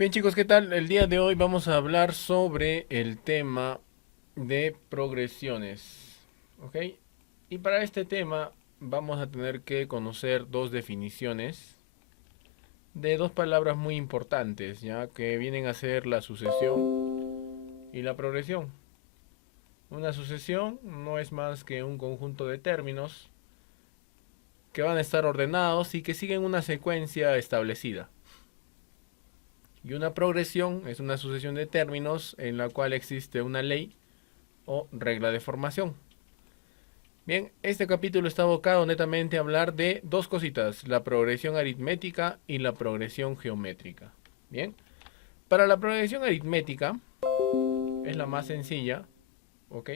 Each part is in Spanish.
Bien chicos, ¿qué tal? El día de hoy vamos a hablar sobre el tema de progresiones, ¿ok? Y para este tema vamos a tener que conocer dos definiciones de dos palabras muy importantes, ya que vienen a ser la sucesión y la progresión. Una sucesión no es más que un conjunto de términos que van a estar ordenados y que siguen una secuencia establecida. Y una progresión es una sucesión de términos en la cual existe una ley o regla de formación. Bien, este capítulo está abocado netamente a hablar de dos cositas, la progresión aritmética y la progresión geométrica. Bien, para la progresión aritmética es la más sencilla, ¿ok?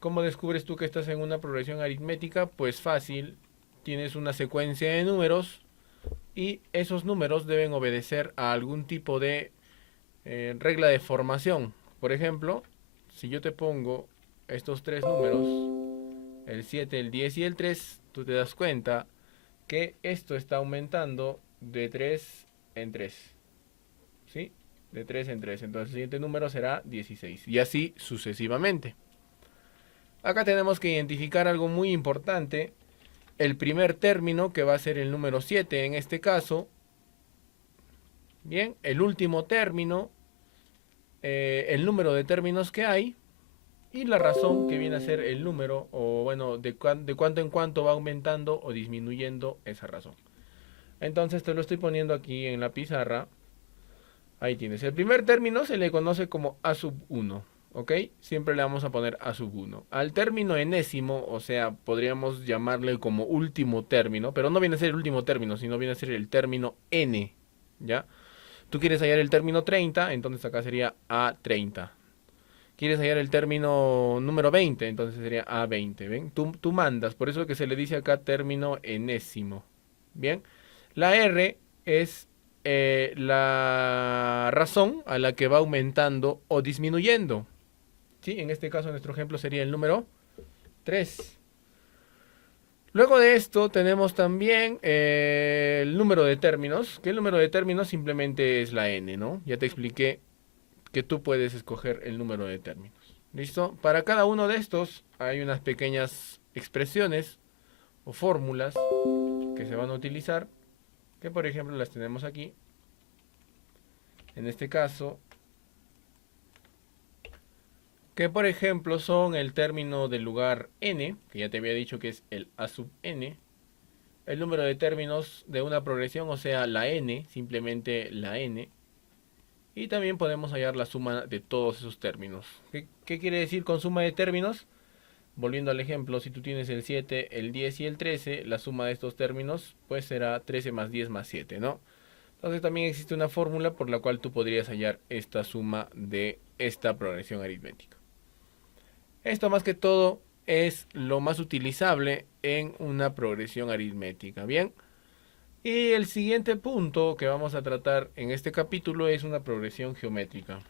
¿Cómo descubres tú que estás en una progresión aritmética? Pues fácil, tienes una secuencia de números y esos números deben obedecer a algún tipo de regla de formación. Por ejemplo, si yo te pongo estos tres números, el 7, el 10 y el 3, tú te das cuenta que esto está aumentando de 3 en 3. ¿Sí? De 3 en 3. Entonces el siguiente número será 16. Y así sucesivamente. Acá tenemos que identificar algo muy importante. El primer término, que va a ser el número 7 en este caso. Bien, el último término, el número de términos que hay. Y la razón, que viene a ser el número, o bueno, de cuánto en cuánto va aumentando o disminuyendo esa razón. Entonces te lo estoy poniendo aquí en la pizarra. Ahí tienes. El primer término se le conoce como A sub 1. ¿Ok? Siempre le vamos a poner A sub 1. Al término enésimo, o sea, podríamos llamarle como último término, pero no viene a ser el último término, sino viene a ser el término n. ¿Ya? Tú quieres hallar el término 30, entonces acá sería A30. Quieres hallar el término número 20, entonces sería A20. ¿Ven? Tú mandas, por eso que se le dice acá término enésimo. Bien. La R es la razón a la que va aumentando o disminuyendo. ¿Sí? En este caso, nuestro ejemplo sería el número 3. Luego de esto tenemos también el número de términos, que el número de términos simplemente es la n, ¿no? Ya te expliqué que tú puedes escoger el número de términos. ¿Listo? Para cada uno de estos hay unas pequeñas expresiones o fórmulas que se van a utilizar, que por ejemplo las tenemos aquí. En este caso, que por ejemplo son el término del lugar n, que ya te había dicho que es el a sub n, el número de términos de una progresión, o sea, la n, simplemente la n, y también podemos hallar la suma de todos esos términos. ¿Qué quiere decir con suma de términos? Volviendo al ejemplo, si tú tienes el 7, el 10 y el 13, la suma de estos términos pues será 13 más 10 más 7, ¿no? Entonces también existe una fórmula por la cual tú podrías hallar esta suma de esta progresión aritmética. Esto más que todo es lo más utilizable en una progresión aritmética. Bien, y el siguiente punto que vamos a tratar en este capítulo es una progresión geométrica.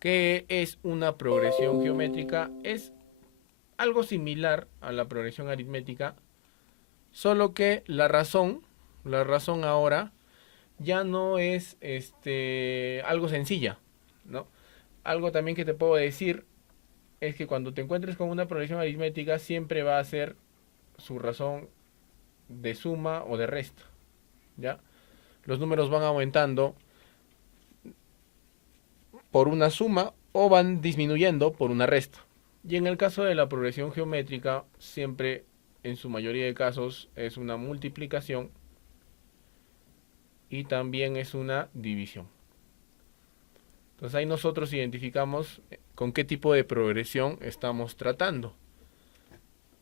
¿Qué es una progresión geométrica? Es algo similar a la progresión aritmética, solo que la razón ahora ya no es algo sencilla, ¿no? Algo también que te puedo decir es que cuando te encuentres con una progresión aritmética siempre va a ser su razón de suma o de resta, ¿ya? Los números van aumentando por una suma o van disminuyendo por una resta. Y en el caso de la progresión geométrica, siempre en su mayoría de casos es una multiplicación y también es una división. Entonces ahí nosotros identificamos con qué tipo de progresión estamos tratando.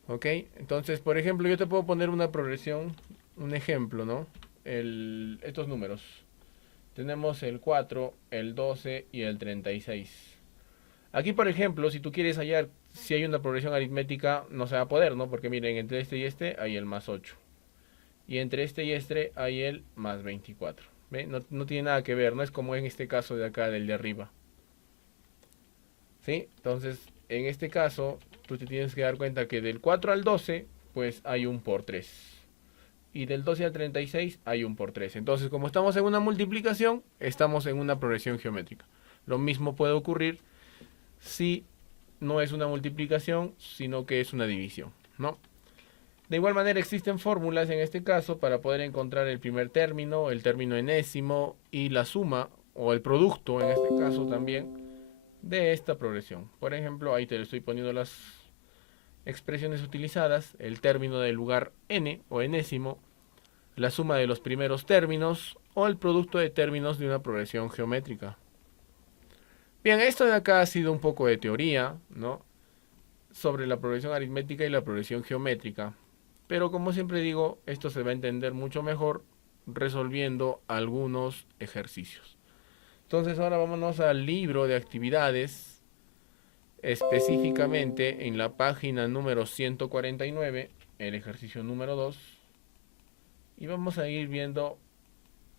¿Ok? Entonces, por ejemplo, yo te puedo poner una progresión, un ejemplo, ¿no? Estos números. Tenemos el 4, el 12 y el 36. Aquí, por ejemplo, si tú quieres hallar si hay una progresión aritmética, no se va a poder, ¿no? Porque miren, entre este y este hay el más 8. Y entre este y este hay el más 24. ¿Ve? No, no tiene nada que ver, no es como en este caso de acá, del de arriba. ¿Sí? Entonces, en este caso, tú te tienes que dar cuenta que del 4 al 12, pues hay un por 3. y del 12 al 36 hay 1 por 3. Entonces, como estamos en una multiplicación, estamos en una progresión geométrica. Lo mismo puede ocurrir si no es una multiplicación, sino que es una división, ¿no? De igual manera existen fórmulas en este caso para poder encontrar el primer término, el término enésimo y la suma o el producto en este caso también de esta progresión. Por ejemplo, ahí te le estoy poniendo las expresiones utilizadas, el término del lugar n o enésimo, la suma de los primeros términos o el producto de términos de una progresión geométrica. Bien, esto de acá ha sido un poco de teoría, ¿no? Sobre la progresión aritmética y la progresión geométrica. Pero como siempre digo, esto se va a entender mucho mejor resolviendo algunos ejercicios. Entonces ahora vámonos al libro de actividades, específicamente en la página número 149, el ejercicio número 2. Y vamos a ir viendo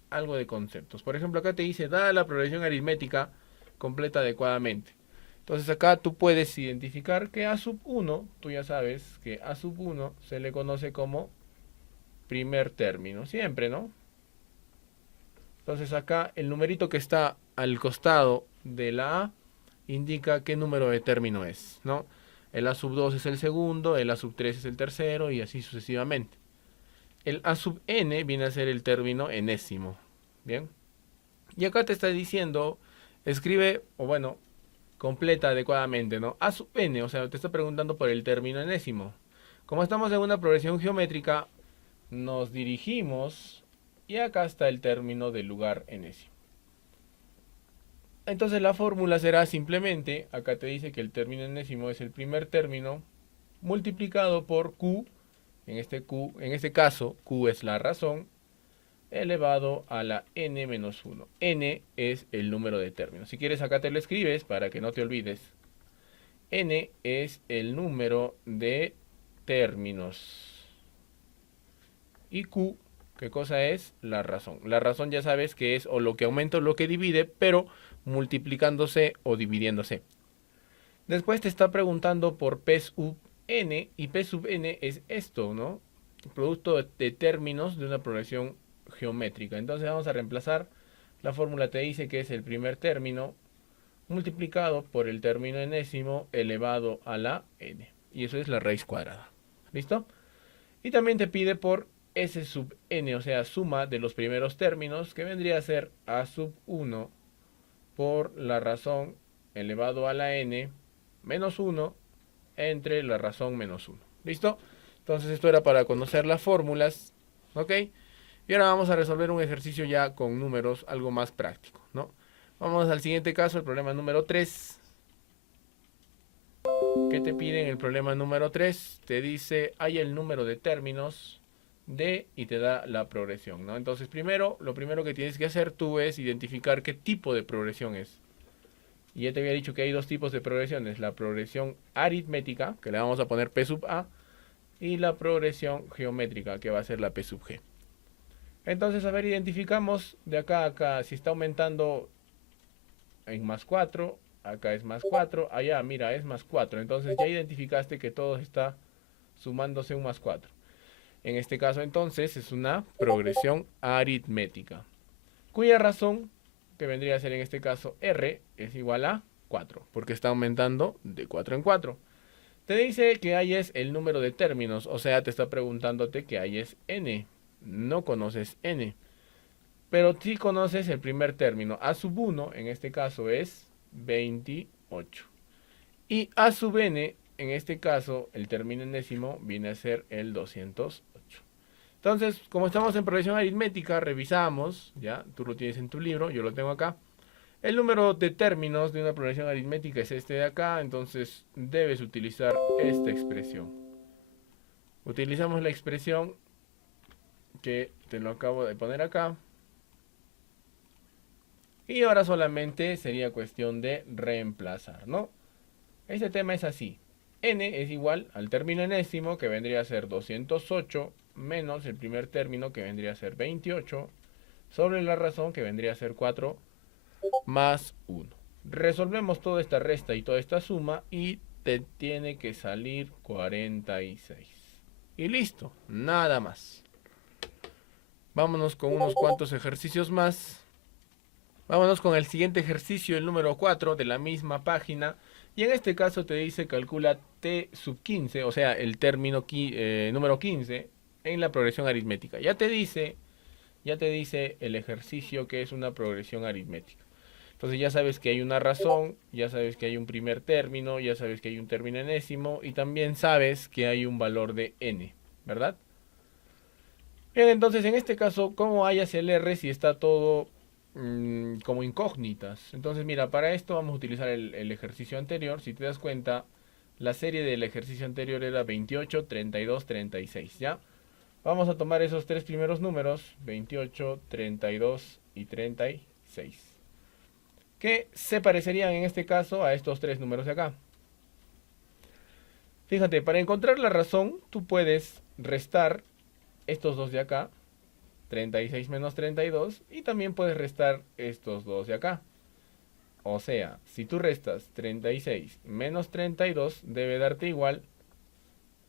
algo de conceptos. Por ejemplo, acá te dice, da la progresión aritmética completa adecuadamente. Entonces acá tú puedes identificar que a sub 1, tú ya sabes que a sub 1 se le conoce como primer término, siempre, ¿no? Entonces acá el numerito que está al costado de la A indica qué número de término es, ¿no? El A sub 2 es el segundo, el A sub 3 es el tercero y así sucesivamente. El A sub n viene a ser el término enésimo, ¿bien? Y acá te está diciendo, escribe, o bueno, completa adecuadamente, ¿no? A sub n, o sea, te está preguntando por el término enésimo. Como estamos en una progresión geométrica, nos dirigimos y acá está el término del lugar enésimo. Entonces la fórmula será simplemente, acá te dice que el término enésimo es el primer término multiplicado por q, en este caso q es la razón, elevado a la n menos 1. N es el número de términos. Si quieres acá te lo escribes para que no te olvides. N es el número de términos. Y Q, ¿qué cosa es? La razón. La razón ya sabes que es o lo que aumenta o lo que divide, pero multiplicándose o dividiéndose. Después te está preguntando por P sub n, y P sub n es esto, ¿no? El producto de términos de una progresión geométrica. Entonces vamos a reemplazar. La fórmula te dice que es el primer término multiplicado por el término enésimo elevado a la n. Y eso es la raíz cuadrada. ¿Listo? Y también te pide por S sub n, o sea, suma de los primeros términos, que vendría a ser A sub 1 por la razón elevado a la n menos 1 entre la razón menos 1. ¿Listo? Entonces esto era para conocer las fórmulas. ¿Ok? Y ahora vamos a resolver un ejercicio ya con números algo más práctico, ¿no? Vamos al siguiente caso, el problema número 3. ¿Qué te pide en el problema número 3? Te dice, hay el número de términos de y te da la progresión, ¿no? Entonces primero, lo primero que tienes que hacer tú es identificar qué tipo de progresión es. Y ya te había dicho que hay dos tipos de progresiones, la progresión aritmética, que le vamos a poner P sub A, y la progresión geométrica, que va a ser la P sub G. Entonces, a ver, identificamos de acá a acá, si está aumentando en más 4, acá es más 4, allá, mira, es más 4. Entonces ya identificaste que todo está sumándose un más 4. En este caso, entonces, es una progresión aritmética, cuya razón, que vendría a ser en este caso R, es igual a 4, porque está aumentando de 4 en 4. Te dice que ahí es el número de términos, o sea, te está preguntándote que ahí es n. No conoces n, pero sí conoces el primer término. A sub 1, en este caso, es 28. Y A sub n, en este caso, el término enésimo viene a ser el 208. Entonces, como estamos en progresión aritmética, revisamos, ya, tú lo tienes en tu libro, yo lo tengo acá. El número de términos de una progresión aritmética es este de acá, entonces debes utilizar esta expresión. Utilizamos la expresión que te lo acabo de poner acá. Y ahora solamente sería cuestión de reemplazar, ¿no? Este tema es así. N es igual al término enésimo, que vendría a ser 208, menos el primer término, que vendría a ser 28, sobre la razón, que vendría a ser 4, más 1. Resolvemos toda esta resta y toda esta suma y te tiene que salir 46. Y listo, nada más. Vámonos con unos cuantos ejercicios más. Vámonos con el siguiente ejercicio, el número 4 de la misma página. Y en este caso te dice calcula t sub 15, o sea, el término número 15 en la progresión aritmética. Ya te dice el ejercicio que es una progresión aritmética. Entonces ya sabes que hay una razón, ya sabes que hay un primer término, ya sabes que hay un término enésimo y también sabes que hay un valor de n, ¿verdad? Bien, entonces en este caso, ¿cómo hallas el r si está todo como incógnitas? Entonces mira, para esto vamos a utilizar el ejercicio anterior. Si te das cuenta, la serie del ejercicio anterior era 28, 32, 36, ¿ya? Vamos a tomar esos tres primeros números, 28, 32 y 36, que se parecerían en este caso a estos tres números de acá. Fíjate, para encontrar la razón, tú puedes restar estos dos de acá, 36 menos 32, y también puedes restar estos dos de acá. O sea, si tú restas 36 menos 32, debe darte igual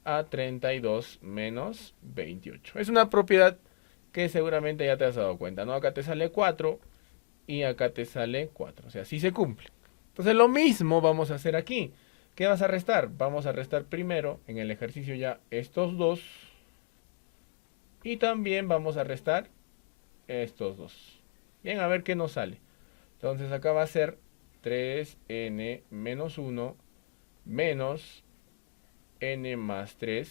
a 32 menos 28. Es una propiedad que seguramente ya te has dado cuenta, ¿no? Acá te sale 4 y acá te sale 4. O sea, sí se cumple. Entonces lo mismo vamos a hacer aquí. ¿Qué vas a restar? Vamos a restar primero en el ejercicio ya estos dos. Y también vamos a restar estos dos. Bien, a ver qué nos sale. Entonces acá va a ser 3n menos 1 menos n más 3.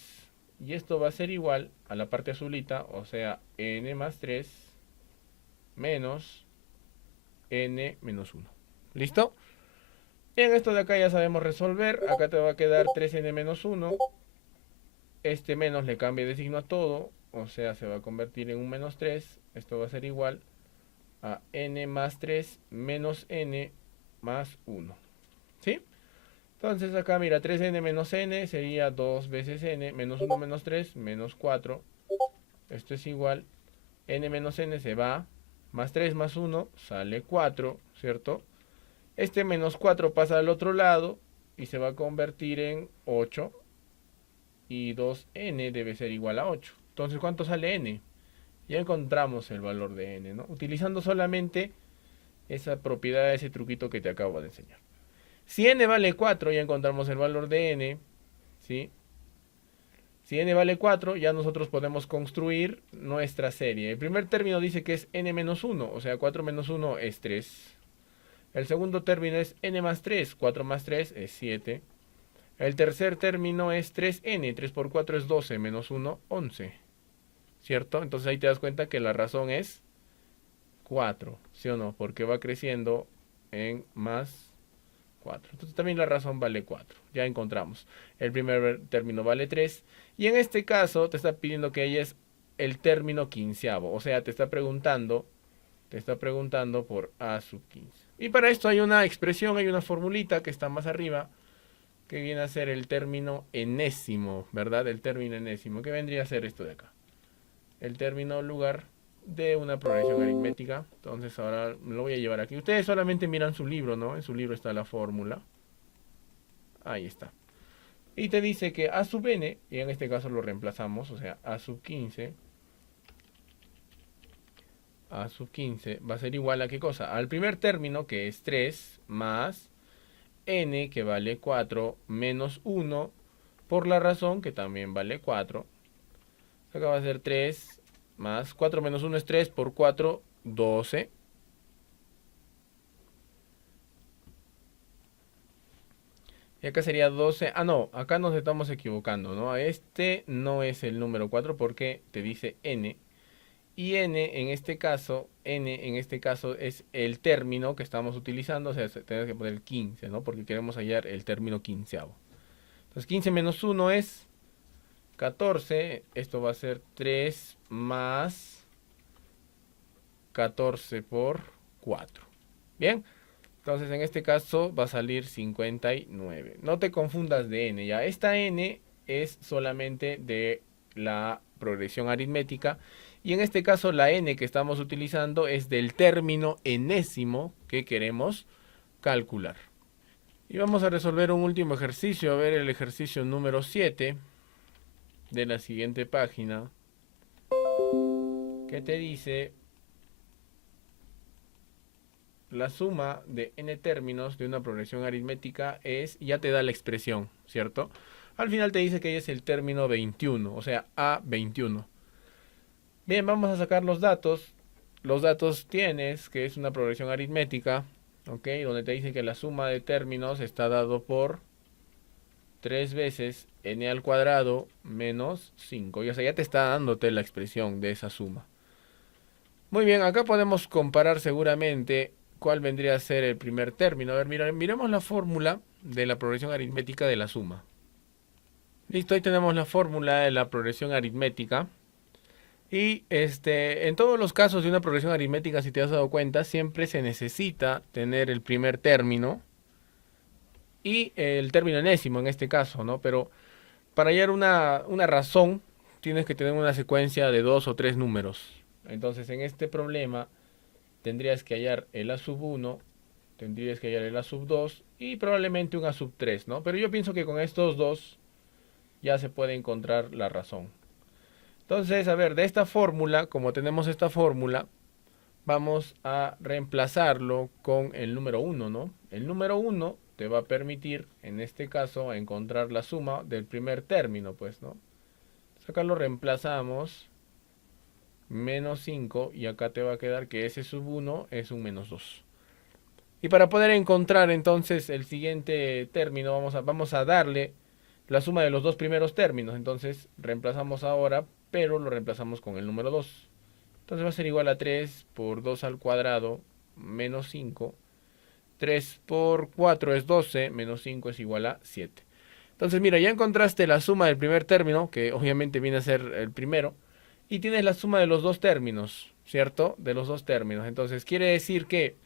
Y esto va a ser igual a la parte azulita, o sea, n más 3 menos n menos 1. ¿Listo? Bien, esto de acá ya sabemos resolver. Acá te va a quedar 3n menos 1. Este menos le cambia de signo a todo, o sea, se va a convertir en un menos 3. Esto va a ser igual a n más 3 menos n más 1. ¿Sí? Entonces acá mira, 3n menos n sería 2 veces n, menos 1 menos 3, menos 4. Esto es igual, n menos n se va, más 3 más 1 sale 4, ¿cierto? Este menos 4 pasa al otro lado y se va a convertir en 8. Y 2n debe ser igual a 8. Entonces, ¿cuánto sale n? Ya encontramos el valor de n, ¿no? Utilizando solamente esa propiedad, ese truquito que te acabo de enseñar. Si n vale 4, ya encontramos el valor de n, ¿sí? Si n vale 4, ya nosotros podemos construir nuestra serie. El primer término dice que es n menos 1, o sea, 4 menos 1 es 3. El segundo término es n más 3, 4 más 3 es 7. El tercer término es 3n, 3 por 4 es 12, menos 1, 11. ¿Cierto? Entonces ahí te das cuenta que la razón es 4, ¿sí o no? Porque va creciendo en más 4. Entonces también la razón vale 4. Ya encontramos. El primer término vale 3. Y en este caso te está pidiendo que hayas el término quinceavo. O sea, te está preguntando por a sub 15. Y para esto hay una expresión, hay una formulita que está más arriba, que viene a ser el término enésimo, ¿verdad? El término enésimo, que vendría a ser esto de acá. El término lugar de una progresión aritmética. Entonces ahora lo voy a llevar aquí. Ustedes solamente miran su libro, ¿no? En su libro está la fórmula. Ahí está. Y te dice que a sub n, y en este caso lo reemplazamos, o sea, a sub 15 va a ser igual a ¿qué cosa? Al primer término, que es 3, más n, que vale 4, menos 1, por la razón que también vale 4. Acá va a ser 3 más 4 menos 1 es 3 por 4, 12. Y acá sería 12. Ah, no, acá nos estamos equivocando, ¿no? Este no es el número 4 porque te dice n. Y n en este caso es el término que estamos utilizando, o sea, tenemos que poner 15, ¿no? Porque queremos hallar el término quinceavo. Entonces 15 menos 1 es 14. Esto va a ser 3 más 14 por 4. Bien. Entonces en este caso va a salir 59. No te confundas de n, ya. Esta n es solamente de la progresión aritmética. Y en este caso la n que estamos utilizando es del término enésimo que queremos calcular. Y vamos a resolver un último ejercicio. A ver el ejercicio número 7 de la siguiente página, que te dice la suma de n términos de una progresión aritmética es, ya te da la expresión, ¿cierto? Al final te dice que es el término 21, o sea, A21. Bien, vamos a sacar los datos. Los datos tienes que es una progresión aritmética, ¿ok? Donde te dice que la suma de términos está dado por 3 veces n al cuadrado menos 5. Y o sea, ya te está dándote la expresión de esa suma. Muy bien, acá podemos comparar seguramente cuál vendría a ser el primer término. A ver, miremos la fórmula de la progresión aritmética de la suma. Listo, ahí tenemos la fórmula de la progresión aritmética. Y en todos los casos de una progresión aritmética, si te has dado cuenta, siempre se necesita tener el primer término y el término enésimo en este caso, ¿no? Pero para hallar una razón, tienes que tener una secuencia de 2 o 3 números. Entonces, en este problema, tendrías que hallar el A sub 1, tendrías que hallar el A sub 2 y probablemente un A sub 3, ¿no? Pero yo pienso que con estos dos ya se puede encontrar la razón. Entonces, a ver, de esta fórmula, como tenemos esta fórmula, vamos a reemplazarlo con el número 1, ¿no? El número 1 te va a permitir, en este caso, encontrar la suma del primer término, pues, ¿no? Acá lo reemplazamos, menos 5, y acá te va a quedar que ese sub 1 es un menos 2. Y para poder encontrar entonces el siguiente término, vamos a darle la suma de los dos primeros términos. Entonces reemplazamos ahora, pero lo reemplazamos con el número 2. Entonces va a ser igual a 3 por 2 al cuadrado menos 5. 3 por 4 es 12, menos 5 es igual a 7. Entonces mira, ya encontraste la suma del primer término, que obviamente viene a ser el primero, y tienes la suma de los dos términos, ¿cierto? De los dos términos. Entonces quiere decir que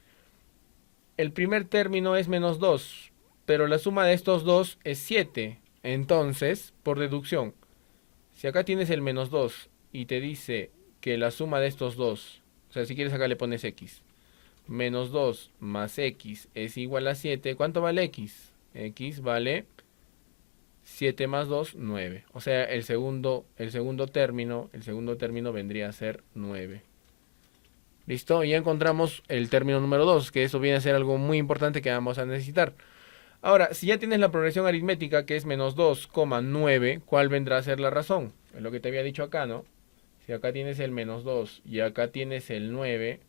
el primer término es menos 2, pero la suma de estos dos es 7. Entonces, por deducción, si acá tienes el menos 2 y te dice que la suma de estos dos, o sea, si quieres acá le pones x, menos 2 más x es igual a 7, ¿cuánto vale x? X vale 7 más 2, 9. O sea, el segundo término vendría a ser 9. ¿Listo? Y ya encontramos el término número 2, que eso viene a ser algo muy importante que vamos a necesitar. Ahora, si ya tienes la progresión aritmética, que es menos 2,9, ¿cuál vendrá a ser la razón? Es lo que te había dicho acá, ¿no? Si acá tienes el menos 2 y acá tienes el 9,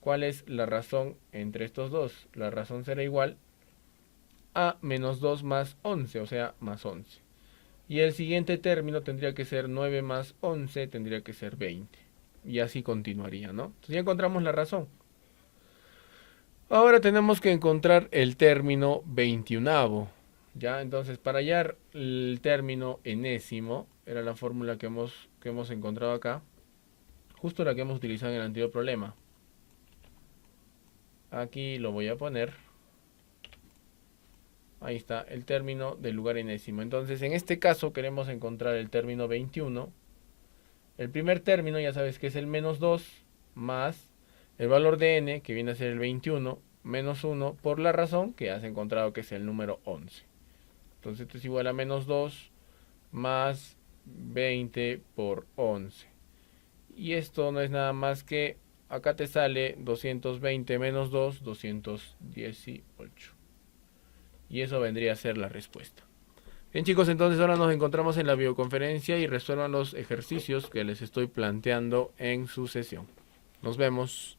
¿cuál es la razón entre estos dos? La razón será igual a menos 2 más 11, o sea, más 11. Y el siguiente término tendría que ser 9 más 11, tendría que ser 20. Y así continuaría, ¿no? Entonces ya encontramos la razón. Ahora tenemos que encontrar el término 21avo. ¿Ya? Entonces, para hallar el término enésimo, era la fórmula que hemos encontrado acá, justo la que hemos utilizado en el anterior problema. Aquí lo voy a poner. Ahí está, el término del lugar enésimo. Entonces, en este caso queremos encontrar el término 21. El primer término ya sabes que es el menos 2 más el valor de n, que viene a ser el 21, menos 1, por la razón que has encontrado que es el número 11. Entonces esto es igual a menos 2 más 20 por 11. Y esto no es nada más que, acá te sale 220 menos 2, 218. Y eso vendría a ser la respuesta. Bien chicos, entonces ahora nos encontramos en la videoconferencia y resuelvan los ejercicios que les estoy planteando en su sesión. Nos vemos.